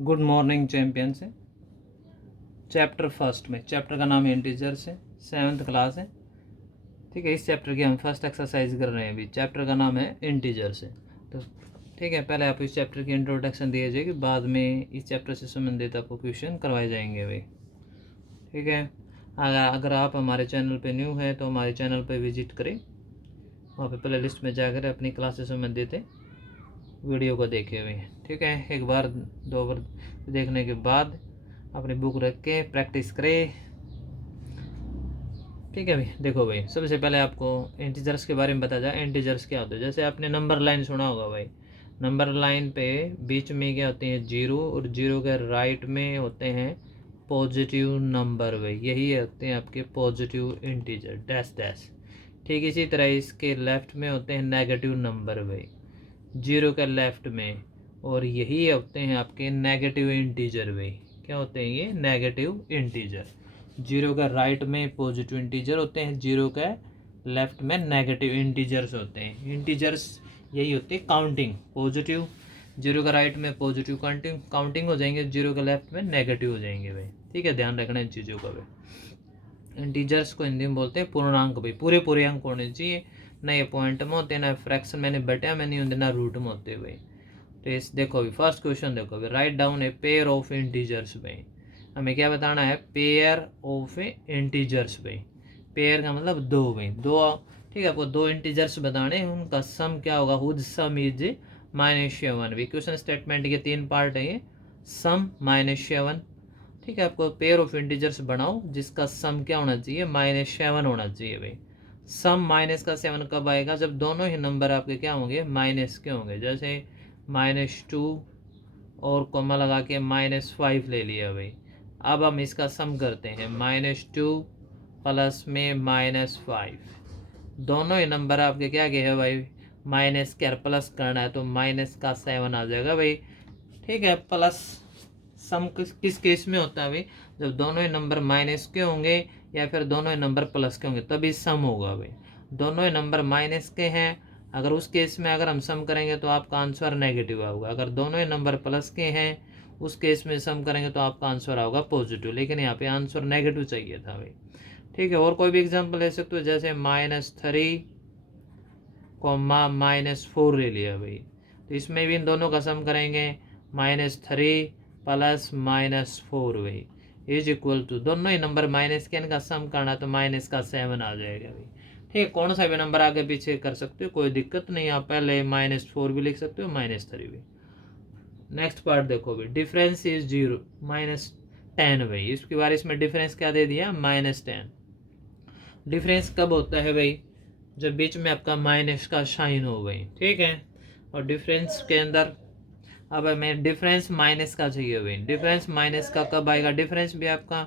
Good morning champions है। Chapter first में, chapter का नाम है इंटीजर्स है, 7th क्लास है। ठीक है, इस चैप्टर की हम फर्स्ट एक्सरसाइज कर रहे हैं। अभी चैप्टर का नाम है इंटीजर्स है। तो ठीक है, पहले आप इस चैप्टर की इंट्रोडक्शन दिए जाएगी, बाद में इस चैप्टर से संबंधित आपको क्वेश्चन करवाए जाएंगे भाई। ठीक है, अगर आप हमारे चैनल पे न्यू है तो हमारे चैनल पे विजिट करें, वहाँ पे प्ले लिस्ट में जाकर अपनी क्लास से संबंधित वीडियो को देखे हुए हैं। ठीक है, एक बार दो बार देखने के बाद अपनी बुक रख के प्रैक्टिस करें। ठीक है भाई, देखो भाई, सबसे पहले आपको इंटीजर्स के बारे में बताया जाए। इंटीजर्स क्या होते हैं? जैसे आपने नंबर लाइन सुना होगा भाई, नंबर लाइन पे बीच में क्या होते हैं? जीरो, और जीरो के राइट में होते हैं पॉजिटिव नंबर भाई, यही होते हैं आपके पॉजिटिव इंटीजर, डैश डैश। ठीक इसी तरह इसके लेफ्ट में होते हैं नेगेटिव नंबर भाई, जीरो के लेफ्ट में, और यही होते हैं आपके नेगेटिव इंटीजर भाई। क्या होते हैं ये? Negative integer. जीरो का राइट में पॉजिटिव इंटीजर होते हैं, जीरो का लेफ्ट में नेगेटिव इंटीजर्स होते हैं। इंटीजर्स यही होते हैं काउंटिंग, पॉजिटिव, जीरो का राइट में पॉजिटिव काउंटिंग हो जाएंगे, जीरो के लेफ्ट में नेगेटिव हो जाएंगे भाई। ठीक है, ध्यान रखना इन चीज़ों का भाई। इंटीजर्स को हिंदी में बोलते हैं पूर्णांक भाई, पूरे अंक होने चाहिए, ना ये पॉइंट में होते, ना फ्रैक्शन में, बटा में नहीं होते, ना रूट में होते भाई। तो इस देखो अभी फर्स्ट क्वेश्चन देखो अभी, write down a pair of integers भाई। हमें क्या बताना है? पेयर ऑफ इंटीजर्स भाई। पेयर का मतलब दो भाई, दो। ठीक है, आपको दो इंटीजर्स बताने हैं, उनका सम क्या होगा? हुज सम इज -7 भाई। क्वेश्चन स्टेटमेंट के 3 पार्ट है ये, सम -7। ठीक है, आपको पेयर ऑफ इंटीजर्स बनाओ जिसका सम क्या होना चाहिए? -7 होना चाहिए भाई। सम माइनस का 7 कब आएगा? जब दोनों ही नंबर आपके क्या होंगे? माइनस के होंगे। जैसे -2 और कॉमा लगा के -5 ले लिया भाई। अब हम इसका सम करते हैं, -2 प्लस में -5, दोनों ही नंबर आपके क्या के है भाई? माइनस के, प्लस करना है तो माइनस का 7 आ जाएगा भाई। ठीक है, प्लस सम किस केस में होता है भाई? जब दोनों ही नंबर माइनस के होंगे या फिर दोनों ही नंबर प्लस के होंगे तभी सम होगा भाई। दोनों ही नंबर माइनस के हैं, अगर उस केस में अगर हम सम करेंगे तो आपका आंसर नेगेटिव आएगा। अगर दोनों ही नंबर प्लस के हैं उस केस में सम करेंगे तो आपका आंसर आएगा पॉजिटिव, लेकिन यहाँ पे आंसर नेगेटिव चाहिए था भाई। ठीक है, और कोई भी एग्जांपल ले सकते हो, जैसे -3 कोमा -4 ले लिया भाई, तो इसमें भी इन दोनों का सम करेंगे, -3 प्लस -4 भाई इज इक्वल टू, दोनों ही नंबर माइनस के, इनका सम करना तो -7 आ जाएगा भाई। ठीक है, कौन सा भी नंबर आगे पीछे कर सकते हो, कोई दिक्कत नहीं, आप पहले -4 भी लिख सकते हो, -3 भी। नेक्स्ट पार्ट देखो भाई, डिफरेंस इज 0 -10 भाई, इसके बारे इसमें डिफरेंस क्या दे दिया? -10। डिफरेंस कब होता है भाई? जब बीच में आपका माइनस का साइन हो भाई। ठीक है, और डिफरेंस के अंदर अब हमें डिफरेंस माइनस का चाहिए भाई। डिफरेंस माइनस का कब आएगा? डिफरेंस भी आपका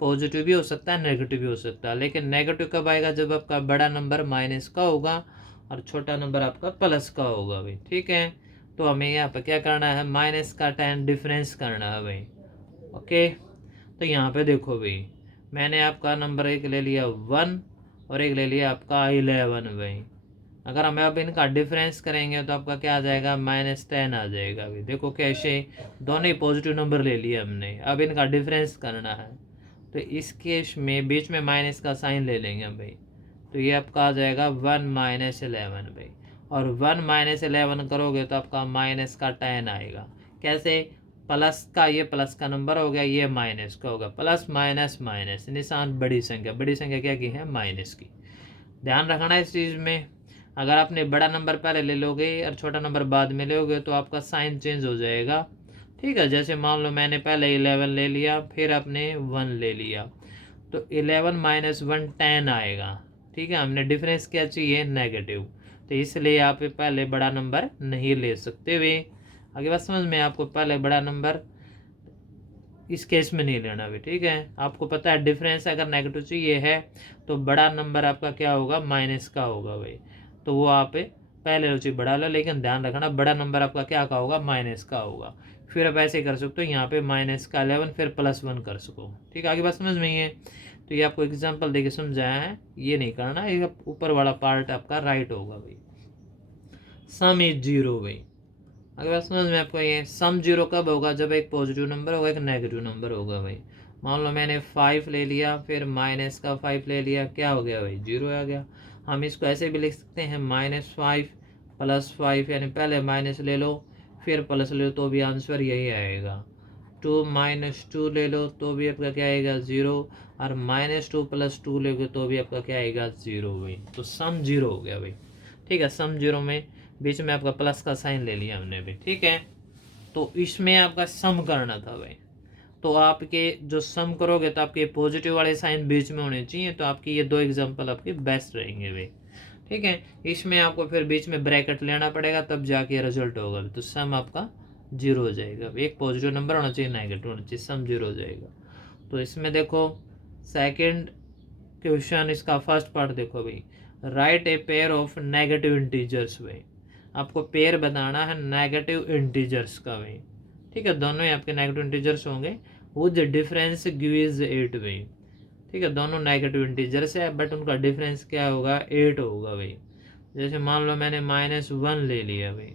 पॉजिटिव भी हो सकता है, नेगेटिव भी हो सकता है, लेकिन नेगेटिव कब आएगा? जब आपका बड़ा नंबर माइनस का होगा और छोटा नंबर आपका प्लस का होगा भाई। ठीक है, तो हमें यहाँ पर क्या करना है? माइनस का 10 डिफरेंस करना है भाई। ओके, तो यहाँ पे देखो भाई, मैंने आपका नंबर एक ले लिया 1 और एक ले लिया आपका 11 भाई। अगर हम अब इनका डिफरेंस करेंगे तो आपका क्या आ जाएगा? -10 आ जाएगा भाई। देखो कैसे, दोनों ही पॉजिटिव नंबर ले लिए हमने, अब इनका डिफरेंस करना है, तो इस केस में बीच में माइनस का साइन ले लेंगे भाई, तो ये आपका आ जाएगा 1 -11 भाई। और 1 -11 करोगे तो आपका माइनस का 10 आएगा। कैसे? प्लस का, ये प्लस का नंबर हो गया, ये माइनस का होगा, प्लस माइनस माइनस, निशान बड़ी संख्या क्या की है? माइनस की। ध्यान रखना इस चीज़ में, अगर आपने बड़ा नंबर पहले ले लोगे और छोटा नंबर बाद में लोगे तो आपका साइन चेंज हो जाएगा। ठीक है, जैसे मान लो मैंने पहले 11 ले लिया, फिर आपने 1 ले लिया, तो 11 - 1 10 आएगा। ठीक है, हमने डिफरेंस क्या चाहिए? नेगेटिव, तो इसलिए आप पहले बड़ा नंबर नहीं ले सकते वे। आगे बात समझ में? आपको पहले बड़ा नंबर इस केस में नहीं लेना भी। ठीक है, आपको पता है डिफरेंस अगर नेगेटिव चाहिए है तो बड़ा नंबर आपका क्या होगा? माइनस का होगा भाई, तो वो आप पहले रुचि बढ़ा लो, लेकिन ध्यान रखना बड़ा नंबर आपका क्या का होगा? माइनस का होगा। फिर आप ऐसे कर सकते हो, यहाँ पे माइनस का 11 फिर +1 कर सको। ठीक है, आगे बात समझ में ही है? तो ये आपको एग्जाम्पल देके समझाया है, ये नहीं करना, ये ऊपर वाला पार्ट आपका राइट होगा भाई। सम इज 0 भाई, अगर बात समझ में आपको, ये सम जीरो कब होगा, जब एक पॉजिटिव नंबर होगा एक नेगेटिव नंबर होगा भाई। मान लो मैंने 5 ले लिया, फिर माइनस का 5 ले लिया, क्या हो गया भाई, जीरो आ गया। हम इसको ऐसे भी लिख सकते हैं -5 + 5, यानी पहले माइनस ले लो फिर प्लस ले लो तो भी आंसर यही आएगा। 2 - 2 ले लो तो भी आपका क्या आएगा, 0। और -2 + 2 लोगे तो भी आपका क्या आएगा, 0 भाई। तो सम जीरो हो गया भाई। ठीक है, सम जीरो में बीच में आपका प्लस का साइन ले लिया हमने भी। ठीक है, तो इसमें आपका सम करना था भाई। तो आपके जो सम करोगे तो आपके पॉजिटिव वाले साइन बीच में होने चाहिए। तो आपकी ये 2 एग्जांपल आपके बेस्ट रहेंगे भाई। ठीक है, इसमें आपको फिर बीच में ब्रैकेट लेना पड़ेगा तब जाके रिजल्ट होगा। तो सम आपका जीरो हो जाएगा। एक पॉजिटिव नंबर होना चाहिए, नेगेटिव होना चाहिए, सम जीरो हो जाएगा। तो इसमें देखो सेकंड क्वेश्चन, इसका फर्स्ट पार्ट देखो भाई, right a pair of negative integers भाई। आपको पेयर बताना है नेगेटिव इंटीजर्स का भाई। ठीक है, दोनों ही आपके नेगेटिव इंटीजर्स होंगे। विद डिफरेंस गिव्स 8 भाई। ठीक है, दोनों नेगेटिव इंटीजर्स है बट उनका डिफरेंस क्या होगा, 8 होगा भाई। जैसे मान लो मैंने -1 ले लिया भाई,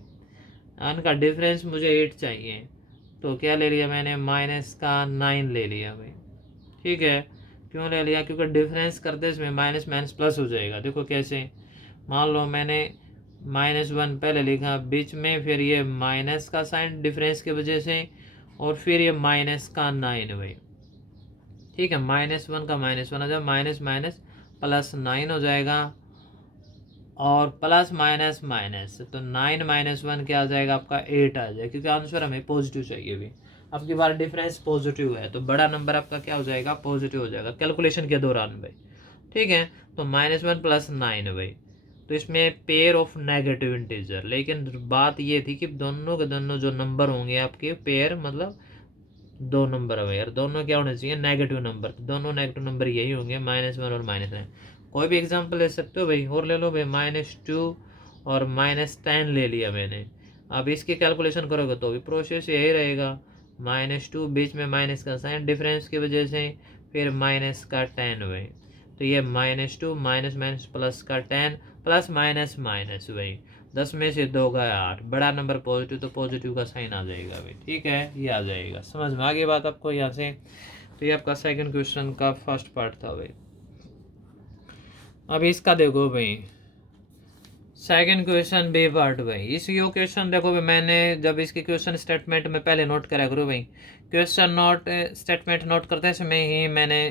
उनका डिफरेंस मुझे 8 चाहिए, तो क्या ले लिया मैंने, -9 ले लिया भाई। ठीक है, क्यों ले लिया, क्योंकि डिफरेंस करते इसमें माइनस माइनस प्लस हो जाएगा। देखो कैसे, मान लो मैंने -1 पहले लिखा बीच में, फिर ये माइनस का साइन डिफरेंस की वजह से, और फिर ये -9 भाई। ठीक है, -1 का -1 आ जाए, माइनस माइनस +9 हो जाएगा, और प्लस माइनस माइनस, तो 9 - 1 क्या आ जाएगा आपका, 8 आ जाएगा, क्योंकि आंसर हमें पॉजिटिव चाहिए भी। अब की बार डिफरेंस पॉजिटिव है तो बड़ा नंबर आपका क्या हो जाएगा, पॉजिटिव हो जाएगा कैलकुलेशन के दौरान भाई। ठीक है, तो -1 + 9 भाई। तो इसमें पेयर ऑफ नेगेटिव इंटीजर, लेकिन बात ये थी कि दोनों के दोनों जो नंबर होंगे आपके पेयर, मतलब 2 नंबर है यार, दोनों क्या होने चाहिए, नेगेटिव नंबर। तो दोनों नेगेटिव नंबर यही होंगे, -1 और -9। कोई भी एग्जांपल ले सकते हो भाई, और ले लो भाई, -2 और -10 ले लिया मैंने। अब इसकी कैलकुलेशन करोगे तो भी प्रोसेस यही रहेगा, -2 बीच में माइनस का साइन डिफरेंस की वजह से, फिर -10 भाई। तो ये -2 माइनस माइनस प्लस का 10 प्लस माइनस माइनस भाई, 10 में से 2 गया 8, बड़ा नंबर पॉजिटिव तो पॉजिटिव का साइन आ जाएगा भाई। ठीक है, ये आ जाएगा, समझ में आ गई बात आपको यहाँ से। तो ये आपका सेकंड क्वेश्चन का फर्स्ट पार्ट था भाई। अब इसका देखो भाई, सेकंड क्वेश्चन बी पार्ट भाई। इस यो क्वेश्चन देखो भाई, मैंने जब इसके क्वेश्चन स्टेटमेंट में पहले नोट करा करो भाई, क्वेश्चन नोट स्टेटमेंट नोट करते समय ही मैंने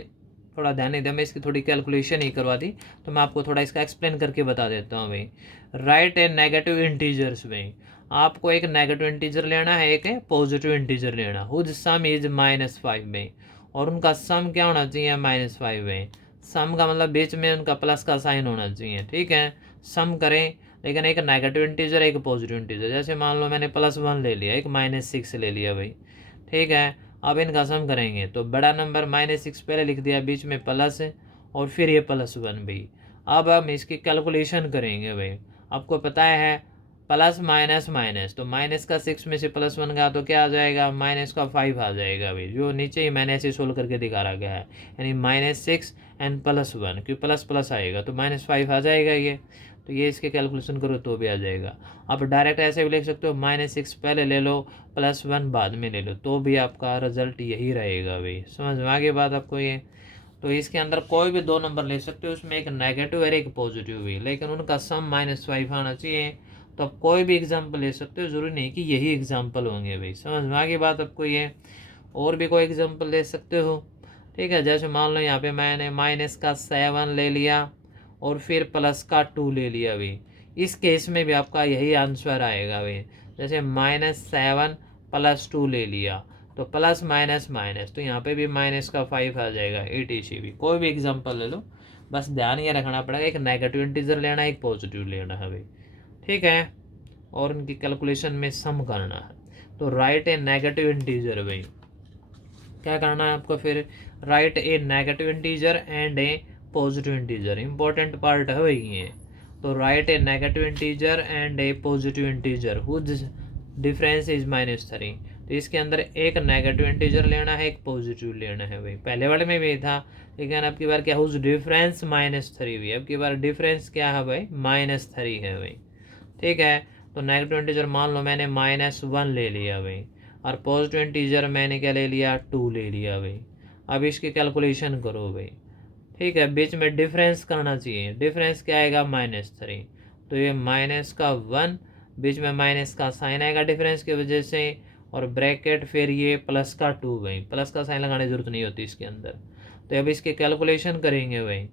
थोड़ा ध्यान नहीं दिया, मैं इसकी थोड़ी कैलकुलेशन ही करवा दी। तो मैं आपको थोड़ा इसका एक्सप्लेन करके बता देता हूँ भाई। राइट ए नेगेटिव इंटीजर्स भाई, आपको एक नेगेटिव इंटीजर लेना है, एक पॉजिटिव इंटीजर लेना, हुज सम इज -5 भाई, और उनका सम क्या होना चाहिए, -5 भाई। सम का मतलब बीच में उनका प्लस का साइन होना चाहिए। ठीक है, सम करें, लेकिन एक नेगेटिव इंटीजर एक पॉजिटिव इंटीजर। जैसे मान लो मैंने +1 ले लिया, एक -6 ले लिया भाई। ठीक है, अब इनका सम करेंगे तो बड़ा नंबर -6 पहले लिख दिया, बीच में प्लस है, और फिर ये +1 भाई। अब हम इसकी कैलकुलेशन करेंगे भाई। आपको पता है प्लस माइनस माइनस, तो माइनस का 6 में से +1 गया तो क्या आ जाएगा, -5 आ जाएगा भाई, जो नीचे ही मैंने ऐसे सोल्व करके दिखा रहा गया है, यानी -6 एंड +1, क्योंकि प्लस प्लस आएगा तो -5 आ जाएगा ये। तो ये इसके कैलकुलेशन करो तो भी आ जाएगा। आप डायरेक्ट ऐसे भी लिख सकते हो, -6 पहले ले लो, +1 बाद में ले लो, तो भी आपका रिजल्ट यही रहेगा भाई। समझ में आ गई बात आपको ये। तो इसके अंदर कोई भी 2 नंबर ले सकते हो, उसमें एक नेगेटिव और एक पॉजिटिव भी, लेकिन उनका सम -5 आना चाहिए। तो आप कोई भी एग्जाम्पल ले सकते हो, ज़रूरी नहीं कि यही एग्जाम्पल होंगे भाई। समझ में आ गई बात आपको ये। और भी कोई एग्जाम्पल ले सकते हो। ठीक है, जैसे मान लो यहाँ पे मैंने -7 ले लिया, और फिर +2 ले लिया भाई। इस केस में भी आपका यही आंसर आएगा भाई। जैसे -7 +2 ले लिया, तो प्लस माइनस माइनस, तो यहाँ पे भी -5 आ जाएगा, ETC भी। कोई भी एग्जांपल ले लो, बस ध्यान ये रखना पड़ेगा, एक नेगेटिव इंटीजर लेना है, एक पॉजिटिव लेना है भाई। ठीक है, और उनकी कैलकुलेशन में सम करना है। तो राइट ए नेगेटिव इंटीजर भाई, क्या करना है आपको फिर, write a negative integer and a positive integer, important part है भाई ये। तो write a negative integer and a positive integer whose difference is -3। तो इसके अंदर एक नेगेटिव इंटीजर लेना है, एक पॉजिटिव लेना है भाई। पहले वाले में भी था, लेकिन अब की बार क्या, हुज डिफरेंस -3 भी, अब की बार डिफरेंस क्या है भाई, -3 है भाई। ठीक है, तो नेगेटिव इंटीजर मान लो मैंने -1 ले लिया भाई, और पॉजिटिव इंटीजर मैंने क्या ले लिया, 2 ले लिया भाई। अब इसकी कैलकुलेशन करो भाई, ठीक है। बीच में डिफरेंस करना चाहिए, डिफरेंस क्या आएगा, -3। तो ये -1, बीच में माइनस का साइन आएगा डिफरेंस की वजह से, और ब्रैकेट फिर ये +2 भाई, प्लस का साइन लगाने की जरूरत नहीं होती इसके अंदर। तो अब इसकी कैलकुलेशन करेंगे भाई,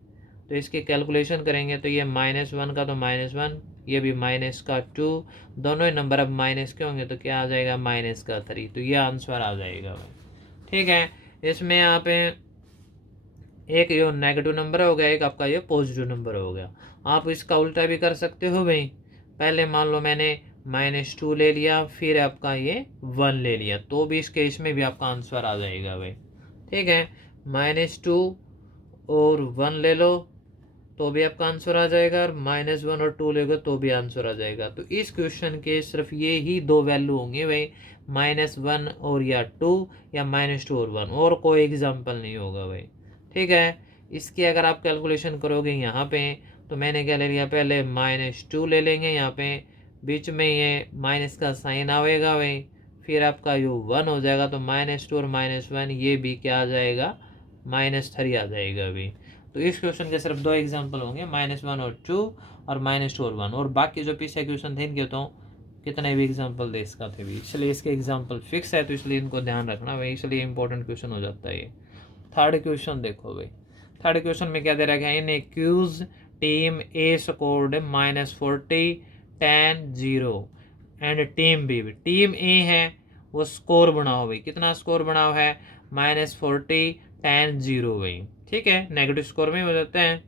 तो इसकी कैलकुलेशन करेंगे तो ये -1 का तो -1, ये भी -2, दोनों ही नंबर अब माइनस के होंगे तो क्या आ जाएगा, -3। तो ये आंसर आ जाएगा भाई, ठीक है। इसमें आप एक ये नेगेटिव नंबर हो गया, एक आपका ये पॉजिटिव नंबर हो गया। आप इसका उल्टा भी कर सकते हो भाई, पहले मान लो मैंने -2 ले लिया, फिर आपका ये 1 ले लिया, तो भी इस केस में भी आपका आंसर आ जाएगा भाई, ठीक है। -2 और 1 ले लो तो भी आपका आंसर आ जाएगा, और -1 और 2 लेगा तो भी आंसर आ जाएगा। तो इस क्वेश्चन के सिर्फ ये ही दो वैल्यू होंगे भाई, -1 और या 2, या -2 और 1, और कोई एग्जाम्पल नहीं होगा भाई, ठीक है। इसकी अगर आप कैलकुलेशन करोगे यहाँ पे, तो मैंने क्या ले लिया, पहले -2 ले लेंगे, यहाँ पे बीच में ये माइनस का साइन आएगा भाई, फिर आपका यो 1 हो जाएगा, तो -2 और -1 ये भी क्या आ जाएगा, -3 आ जाएगा अभी। तो इस क्वेश्चन के सिर्फ दो एग्जाम्पल होंगे, -1 और 2, और -2 और 1, और बाकी जो पीछे क्वेश्चन थे इनके तो कितने भी एग्जाम्पल दे सकते भी, इसलिए इसके एग्जाम्पल फिक्स है, तो इसलिए इनको ध्यान रखना भाई, इसलिए इंपॉर्टेंट क्वेश्चन हो जाता है ये। थर्ड क्वेश्चन देखो भाई, थर्ड क्वेश्चन में क्या दे रखा है, in A Q's team A scored -40, 10, 0 and team A है वो स्कोर बनाओ भाई, कितना स्कोर बनाओ है, -40, 10, 0 भाई, ठीक है। नेगेटिव स्कोर में हो जाते हैं,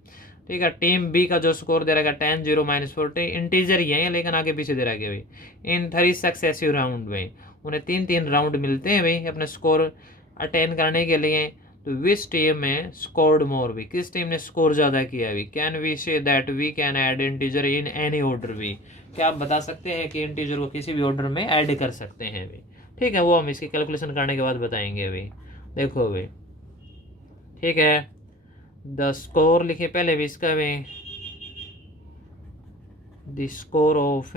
ठीक है। टीम बी का जो स्कोर दे रखा है 10, 0, -40, इंटीजर ही है लेकिन आगे पीछे दे रखा है भाई, इन 3 सक्सेसिव राउंड भाई, उन्हें 3 राउंड मिलते हैं भाई अपने स्कोर अटेन करने के लिए। तो विच टीम में स्कोर्ड मोर भी, किस टीम ने स्कोर ज़्यादा किया है, can we say that we can add integer in any order भी, क्या आप बता सकते हैं कि इंटीजर को किसी भी ऑर्डर में ऐड कर सकते हैं भाई, ठीक है। वो हम इसकी कैलकुलेशन करने के बाद बताएंगे भाई, देखो भाई, ठीक है। द स्कोर लिखे पहले भी इसका भी, द स्कोर ऑफ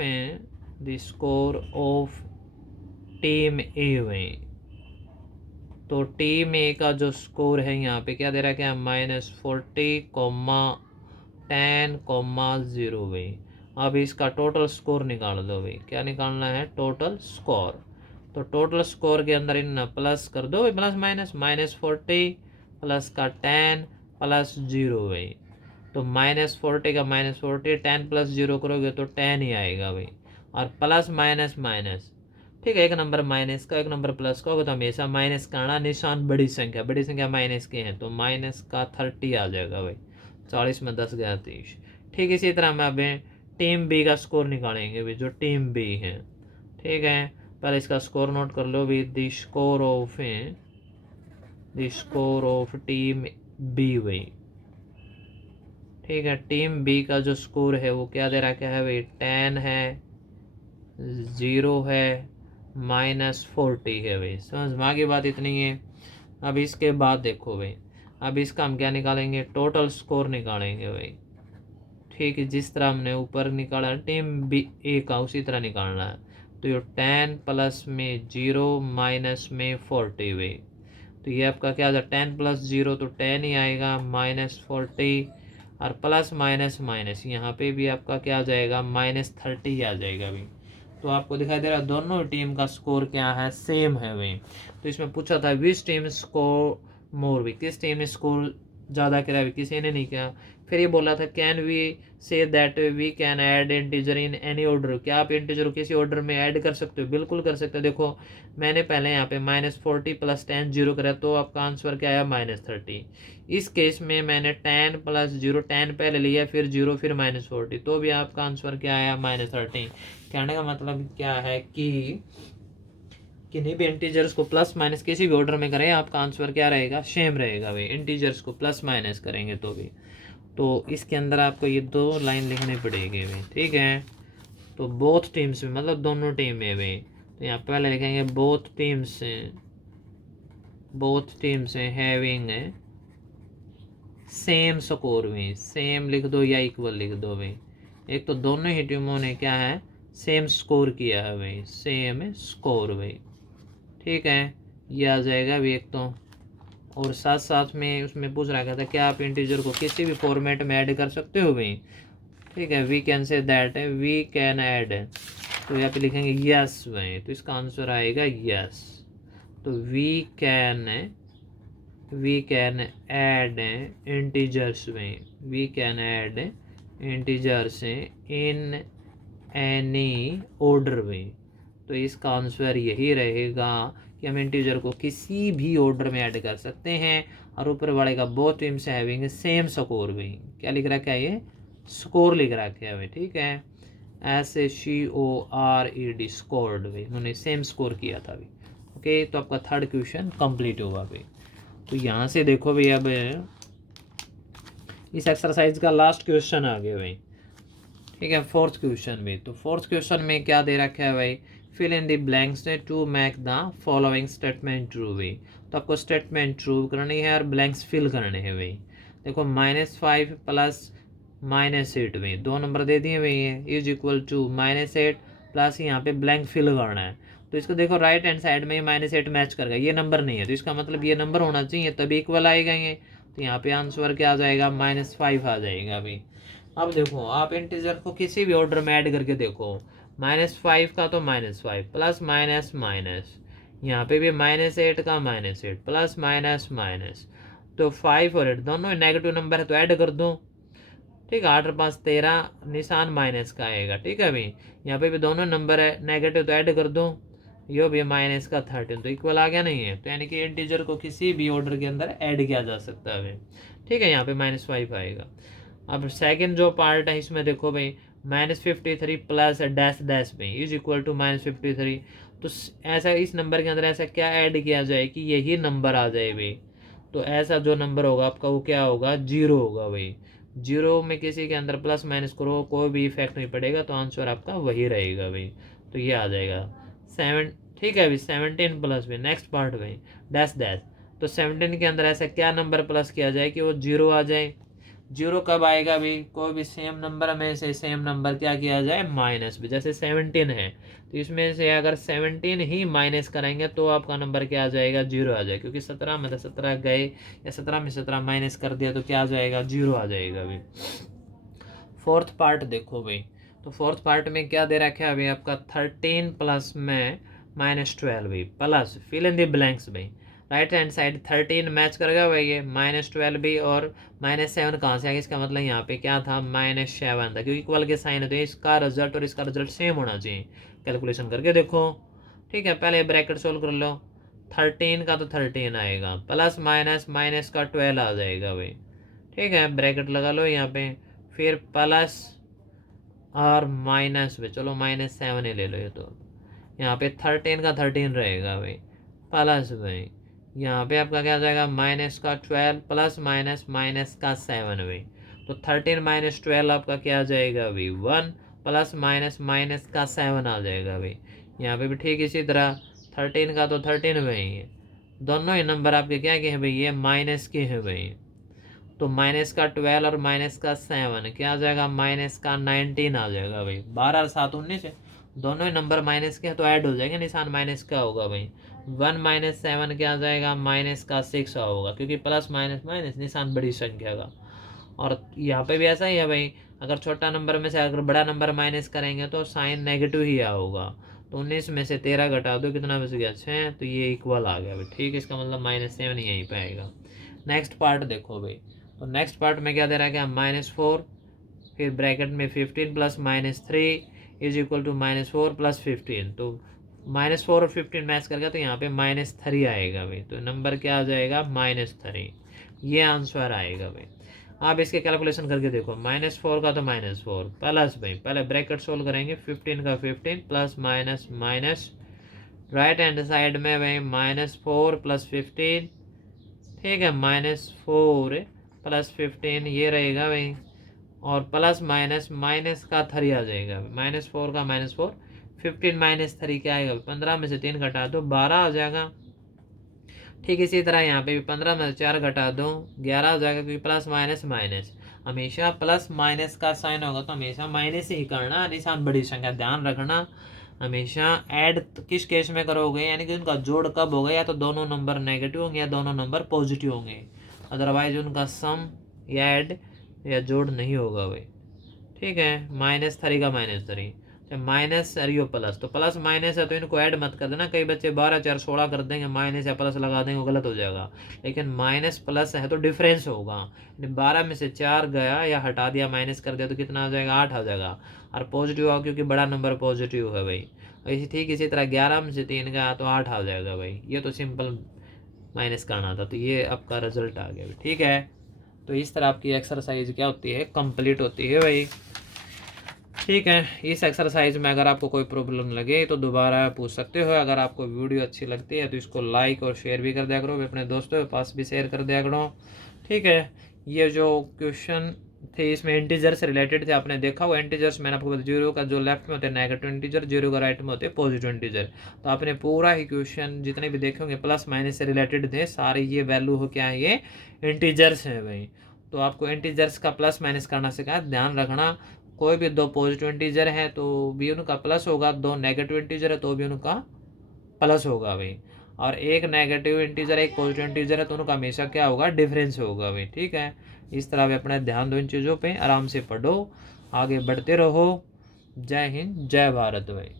टीम ए भाई, तो टीम ए का जो स्कोर है यहाँ पे क्या दे रहा है, क्या -40, 10, 0 भाई। अब इसका टोटल स्कोर निकाल दो भाई, क्या निकालना है, टोटल स्कोर। तो टोटल स्कोर के अंदर इन प्लस कर दो, प्लस -40 प्लस का 10 प्लस 0 भाई, तो -40 का -40, 10 प्लस 0 करोगे तो 10 ही आएगा भाई, और प्लस माइनस, ठीक है। एक नंबर माइनस का, एक नंबर प्लस का होगा, तो हमेशा माइनस का आना, निशान बड़ी संख्या माइनस के हैं, तो माइनस का 30 आ जाएगा भाई, 40 में 10 गया 30, ठीक। इसी तरह हम अब टीम बी का स्कोर निकालेंगे भाई, जो टीम बी है, ठीक है। पहले इसका स्कोर नोट कर लो भाई, the score of team B भाई, ठीक है। टीम बी का जो स्कोर है वो क्या दे रहा, क्या है भाई, 10 है, 0 है, -40 है भाई, समझ में आ गई बात, इतनी है। अब इसके बाद देखो भाई, अब इसका हम क्या निकालेंगे, टोटल स्कोर निकालेंगे भाई, ठीक है। जिस तरह हमने ऊपर निकाला टीम बी ए का, उसी तरह निकालना है। तो ये 10 प्लस में 0 माइनस में 40 भाई, तो ये आपका क्या आ जाए, 10 प्लस 0 तो 10 ही आएगा, -40, और प्लस माइनस यहाँ पे भी आपका क्या आ जाएगा, -30 आ जाएगा भाई। तो आपको दिखाई दे रहा है दोनों टीम का स्कोर क्या है, सेम है भाई। तो इसमें पूछा था विच टीम स्कोर मोर भी, किस टीम ने स्कोर ज़्यादा करा भी, किसी ने नहीं किया। फिर ये बोला था can we say that we can add integer in any order, क्या आप इंटीजर को किसी ऑर्डर में ऐड कर सकते हो, बिल्कुल कर सकते हो। देखो मैंने पहले यहाँ पे -40 प्लस 10 0 करा, तो आपका आंसर क्या आया, -30। इस केस में मैंने 10 प्लस 0, 10 पहले लिया, फिर 0, फिर -40, तो भी आपका आंसर क्या आया, -30। कहने का मतलब क्या है कि किन्हीं भी इंटीजर्स को प्लस माइनस किसी भी ऑर्डर में करें, आपका आंसर क्या रहेगा, सेम रहेगा भाई, इंटीजर्स को प्लस माइनस करेंगे तो भी। तो इसके अंदर आपको ये दो लाइन लिखनी पड़ेगी भाई, ठीक है। तो बोथ टीम्स में, मतलब दोनों टीम में भाई, तो यहाँ पहले लिखेंगे both teams having same score में, सेम लिख दो या इक्वल लिख दो भाई। एक तो दोनों ही टीमों ने क्या है, सेम स्कोर किया है भाई, सेम स्कोर भाई, ठीक है। ये आ जाएगा भाई एक तो। और साथ साथ में उसमें पूछ रखा था क्या आप इंटीजर को किसी भी फॉर्मेट में ऐड कर सकते हो भाई, ठीक है। वी कैन से दैट है, वी कैन ऐड, तो यहाँ पे लिखेंगे यस भाई, तो इसका आंसर आएगा यस। तो वी कैन ऐड इंटीजर्स में, we can add integers in any order में। तो इसका आंसर यही रहेगा कि हम इंटीजर को किसी भी ऑर्डर में ऐड कर सकते हैं। और ऊपर वाले का both teams having same score भी, क्या लिख रखा है ये, स्कोर लिख रखा है भाई, ठीक है। SCORED स्कोर्ड भाई, उन्होंने सेम स्कोर किया था भाई, ओके। तो आपका थर्ड क्वेश्चन कंप्लीट होगा भाई। तो यहाँ से देखो भाई, अब इस एक्सरसाइज का लास्ट क्वेश्चन आ गया भाई, ठीक है, फोर्थ क्वेश्चन में। तो फोर्थ क्वेश्चन में क्या दे रखा है भाई, fill in the blanks to make the following statement true भाई। तो आपको स्टेटमेंट ट्रू करनी है और ब्लैंक्स फिल करने हैं भाई। देखो -5 प्लस -8 भाई, दो नंबर दे दिए भाई, ये इज इक्वल टू -8 प्लस यहाँ पे ब्लैंक फिल करना है। तो इसको देखो राइट हैंड साइड में -8 मैच कर गया, ये नंबर नहीं है, तो इसका मतलब ये नंबर होना चाहिए तभी इक्वल आएगा ये। तो यहाँ पे आंसर क्या आ जाएगा, -5 आ जाएगा भाई। अब देखो आप इंटीजर को किसी भी ऑर्डर में ऐड करके देखो, -5 का तो -5 प्लस माइनस माइनस, यहाँ पे भी -8 का -8 प्लस माइनस माइनस। तो 5 और 8 दोनों नेगेटिव नंबर है तो ऐड कर दो, ठीक है। 8 और 5 13, निशान माइनस का आएगा, ठीक है भाई। यहाँ पे भी दोनों नंबर है नेगेटिव तो ऐड कर दो, यो भी माइनस का 13, तो इक्वल आ गया नहीं है। तो यानी कि इंटीजर को किसी भी ऑर्डर के अंदर ऐड किया जा सकता है भाई, ठीक है। यहाँ पे -5 आएगा। अब सेकंड जो पार्ट है इसमें देखो भाई, -53 प्लस डैश डैश में इज इक्वल टू -53। तो ऐसा इस नंबर के अंदर ऐसा क्या ऐड किया जाए कि यही नंबर आ जाए भाई। तो ऐसा जो नंबर होगा आपका वो क्या होगा, 0 होगा भाई। 0 में किसी के अंदर प्लस माइनस करो कोई भी इफेक्ट नहीं पड़ेगा, तो आंसर आपका वही रहेगा भाई। तो ये आ जाएगा 7, ठीक है भाई। 17 प्लस भी नेक्स्ट पार्ट भाई, डैश डैश। तो 17 के अंदर ऐसा क्या नंबर प्लस किया जाए कि वो 0 आ जाए। 0 कब आएगा भाई, कोई भी सेम नंबर में से सेम नंबर क्या किया जाए, माइनस भी। जैसे 17 है तो इसमें से अगर 17 ही माइनस करेंगे तो आपका नंबर क्या आ जाएगा, 0 आ जाएगा। क्योंकि 17 में 17 गए, या 17 में 17 माइनस कर दिया तो क्या आ जाएगा, 0 आ जाएगा भाई। फोर्थ पार्ट देखो भाई, तो फोर्थ पार्ट में क्या दे रखा है अभी आपका, 13 प्लस में -12 भाई, plus fill in the blanks भाई। राइट हैंड साइड 13 मैच करेगा भाई, ये -12 भी, और -7 कहाँ से आ गया, इसका मतलब यहाँ पे क्या था, -7 था, क्योंकि इक्वल के साइन है तो इसका रिजल्ट और इसका रिजल्ट सेम होना चाहिए। कैलकुलेशन करके देखो, ठीक है। पहले ब्रैकेट सोल्व कर लो, 13 का तो 13 आएगा, प्लस माइनस माइनस का 12 आ जाएगा भाई, ठीक है। ब्रैकेट लगा लो यहाँ पे, फिर प्लस और माइनस में, चलो -7 ही ले लो ये, तो यहाँ पे 13 का 13 रहेगा भाई, प्लस भाई यहाँ पे आपका क्या आ जाएगा, माइनस का 12 प्लस माइनस माइनस का 7 भाई। तो 13 माइनस 12 आपका क्या आ जाएगा भाई, 1 प्लस माइनस माइनस का 7 आ जाएगा भाई। यहाँ पे भी ठीक इसी तरह 13 का तो 13 भाई है, दोनों ही नंबर आपके क्या के हैं भाई, ये माइनस के हैं भाई। तो माइनस का 12 और माइनस का 7 क्या आ जाएगा, माइनस का 19 आ जाएगा भाई। 12 और 7 19 है, दोनों ही नंबर माइनस के हैं तो ऐड हो जाएंगे, निशान माइनस का होगा भाई। 1 - 7 क्या आ जाएगा, माइनस का 6 होगा, क्योंकि प्लस माइनस माइनस निशान बड़ी संख्या का। और यहाँ पे भी ऐसा ही है भाई, अगर छोटा नंबर में से अगर बड़ा नंबर माइनस करेंगे तो साइन नेगेटिव ही होगा। तो 19 में से 13 घटा दो, कितना बच गया, 6, तो ये इक्वल आ गया भाई, ठीक है। इसका मतलब -7 यहीं पे आएगा। नेक्स्ट पार्ट देखो भाई, तो नेक्स्ट पार्ट में क्या दे रहा है, क्या -4, फिर ब्रैकेट में 15 plus -3 is equal to -4 plus 15। तो -4 और 15 मैच करके तो यहाँ पे -3 आएगा भाई। तो नंबर क्या आ जाएगा, -3, ये आंसर आएगा भाई। आप इसके कैलकुलेशन करके देखो, -4 का तो -4 प्लस भाई, पहले ब्रैकेट सोल्व करेंगे, 15 का 15 plus minus minus, right hand side में भाई -4 प्लस 15, ठीक है, -4 प्लस 15 ये रहेगा भाई, और प्लस माइनस माइनस का 3 आ जाएगा, -4 का -4, 15 - 3 क्या आएगा, 15 में से 3 घटा दो 12 आ जाएगा। ठीक इसी तरह यहाँ पे भी 15 में से 4 घटा दो 11 आ जाएगा, क्योंकि प्लस माइनस माइनस। हमेशा प्लस माइनस का साइन होगा तो हमेशा माइनस ही करना, निशान बड़ी संख्या ध्यान रखना। हमेशा ऐड किस केस में करोगे, यानी कि उनका जोड़ कब होगा, या तो दोनों नंबर नेगेटिव होंगे या दोनों नंबर पॉजिटिव होंगे, अदरवाइज उनका सम या ऐड या जोड़ नहीं होगा भाई। ठीक है, -3 का -3, माइनस और यो प्लस, तो प्लस माइनस है तो इनको ऐड मत कर देना। कई बच्चे 12 4 16 कर देंगे, माइनस या प्लस लगा देंगे, वो गलत हो जाएगा। लेकिन माइनस प्लस है तो डिफरेंस होगा, 12 में से 4 गया या हटा दिया, माइनस कर दिया तो कितना आ जाएगा, 8 आ जाएगा। और पॉजिटिव आओ क्योंकि बड़ा नंबर पॉजिटिव है भाई। इसी ठीक इसी तरह 11 में से 3 गया तो 8 आ जाएगा भाई। ये तो सिंपल माइनस करना था, तो ये आपका रिजल्ट आ गया। ठीक है, तो इस तरह आपकी एक्सरसाइज क्या होती है, कंप्लीट होती है भाई। ठीक है, इस एक्सरसाइज में अगर आपको कोई प्रॉब्लम लगे तो दोबारा पूछ सकते हो। अगर आपको वीडियो अच्छी लगती है तो इसको लाइक और शेयर भी कर दिया करो, अपने दोस्तों के पास भी शेयर कर दिया करो। ठीक है, ये जो क्वेश्चन थे इसमें इंटीजर से रिलेटेड थे, आपने देखा हुआ इंटीजर्स मैंने आपको बताया, जीरो का जो लेफ्ट में होते हैं नेगेटिव इंटीजर, जीरो का राइट में होते हैं पॉजिटिव इंटीजर। तो आपने पूरा ही क्वेश्चन जितने भी देखे होंगे प्लस माइनस से रिलेटेड थे, सारे ये वैल्यू हो क्या है, ये इंटीजर्स हैं भाई। तो आपको इंटीजर्स का प्लस माइनस करना सिखाया, ध्यान रखना। कोई भी दो पॉजिटिव इंटीजर है तो भी उनका प्लस होगा, दो नेगेटिव इंटीजर है तो भी उनका प्लस होगा भाई। और एक नेगेटिव इंटीजर एक पॉजिटिव इंटीजर है तो उनका हमेशा क्या होगा, डिफरेंस होगा भाई। ठीक है, इस तरह भी अपना ध्यान दो इन चीज़ों पे, आराम से पढ़ो, आगे बढ़ते रहो। जय हिंद, जय भारत भाई।